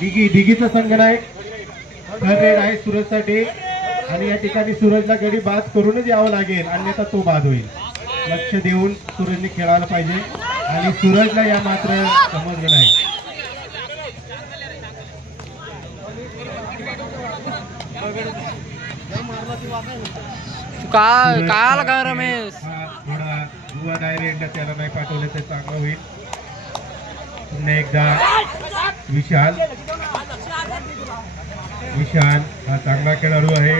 दिघीचा संघ नाही, third red आहे सूरजसाठी आणि या ठिकाणी सूरजला गडी बाद करूनच यावं लागेल, अन्यथा तो बाद होईल. लक्ष देऊन सूरजने खेळायला पाहिजे आणि सूरजला या मात्र समजलं नाही. काय का रमेश थोडा जुवा डायरेक्ट त्याला नाही पाठवलं तर चांगलं होईल. पुन्हा एकदा विशाल हा चांगला खेळाडू आहे.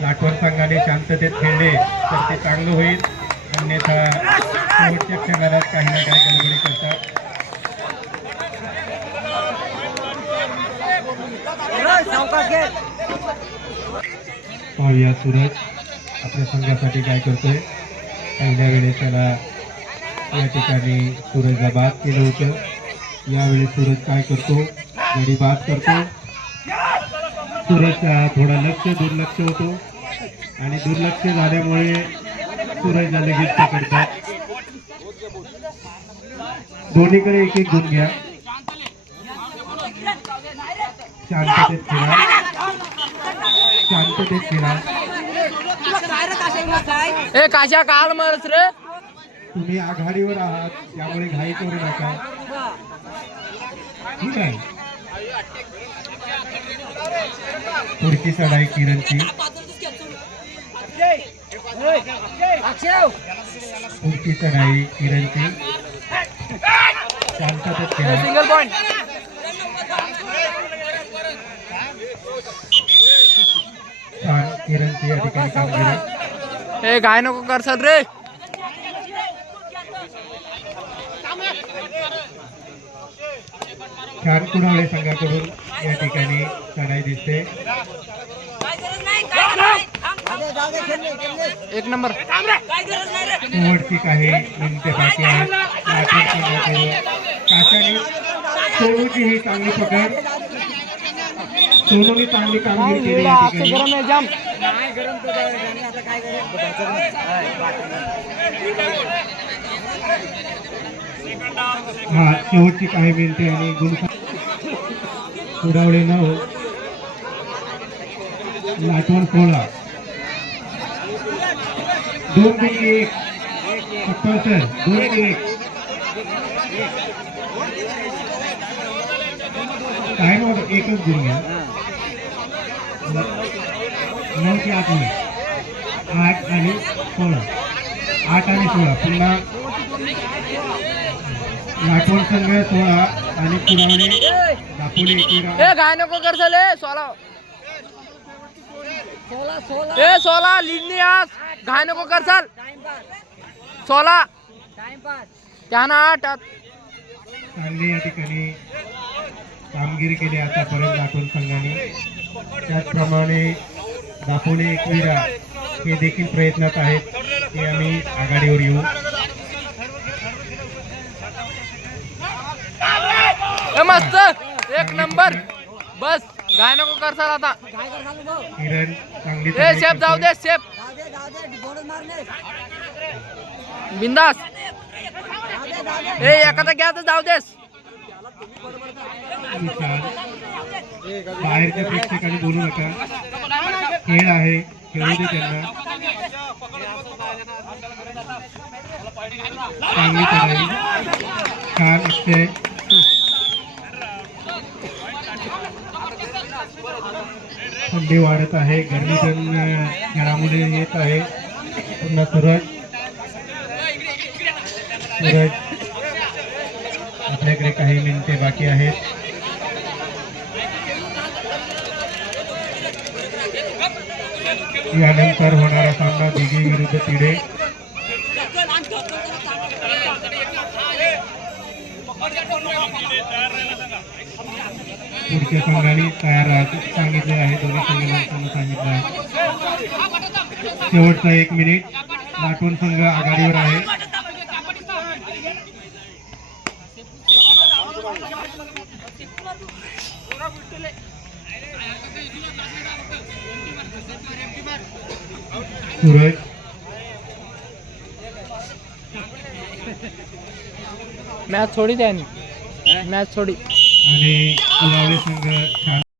लाटवण संघाने शांततेत खेळले तर ते चांगलं होईल, अन्यथा शेवटच्या क्षणाला काही ना काही गडबडी करतात. पाहूया सूरज आपल्या संघासाठी काय करतोय. पहिल्या वेळेस त्याला या ठिकाणी सूरजला बाद केलं होतं. यावेळी सूरज काय करतो, गडी बाद करतो. सूरजचा थोडा दुर्लक्ष होतो आणि दुर्लक्ष झाल्यामुळे सूरजला लगेच पकडतात. दोन्हीकडे एक एक गुण घ्या. शांततेत खेळा, शांततेत खेळा. ए काशा काल मरस रे. तुम्ही आघाडीवर आहात त्यामुळे घाई करू नका, ठीक आहे. पुढची चढाई किरणची, पुढची चढाई किरणची. शांततेत खेळा. Single point. छान किरणची या ठिकाणी कामगिरी. ए गाय नको करसाल रे. छान कुडावळे संघाकडून या ठिकाणी चढाई दिसते. एक नंबर. शेवटची काही मिनिटे बाकी आहेत. काशाने सोनूची ही चांगली पकड, सोनूने चांगली कामगिरी केली या ठिकाणी. हा शेवटची काही मिनिटे आणि गुण कुडावळे 9, लाटवण 16. 2-1 सर, 2-1. काय नव्हतं, एकच गुण घ्या. 9 ते 8 मिनिट, 8 आणि 16, 8 आणि 16. पुन्हा लाटवण संघ 16 आणि कुडावळे दापोली 11. ए गाय नको करसाल. ए 16 लिडनी आज घाय नको करसाल. 16 त्यानं 8. चांगली या ठिकाणी कामगिरी केली आतापर्यंत लाटवण संघाने. त्याचप्रमाणे दापोली 11 हे देखील प्रयत्नात आहेत, ते आम्ही आघाडीवर येऊ. मस्त, एक नंबर. बस गाय नको करसाल आता. किरण चांगली ए सेफ जाऊ दे, सेफ बिंदास. ए एखादा घ्या तर जाऊ देस. बाहेरच्या प्रेक्षकांनी बोलू नका, खेळ आहे, खेळू दे त्यांना. चांगली चढाई, छान असते. थंडी वाढत आहे, गरमी पण खेळामुळे येत आहे. पुन्हा सूरज आपल्याकडे काही मिनिटे बाकी आहेत. यानंतर होणारा सामना दिघी विरुद्ध तिडे. पुढच्या संघाने तयार सांगितले आहे, दोन्ही संघांना सांगितलं आहे. शेवटचा 1 मिनिट. लाटवण संघ आघाडीवर आहे. सूरज मॅच थोडी द्या. मॅच थोडी आणि उलावले संघ छान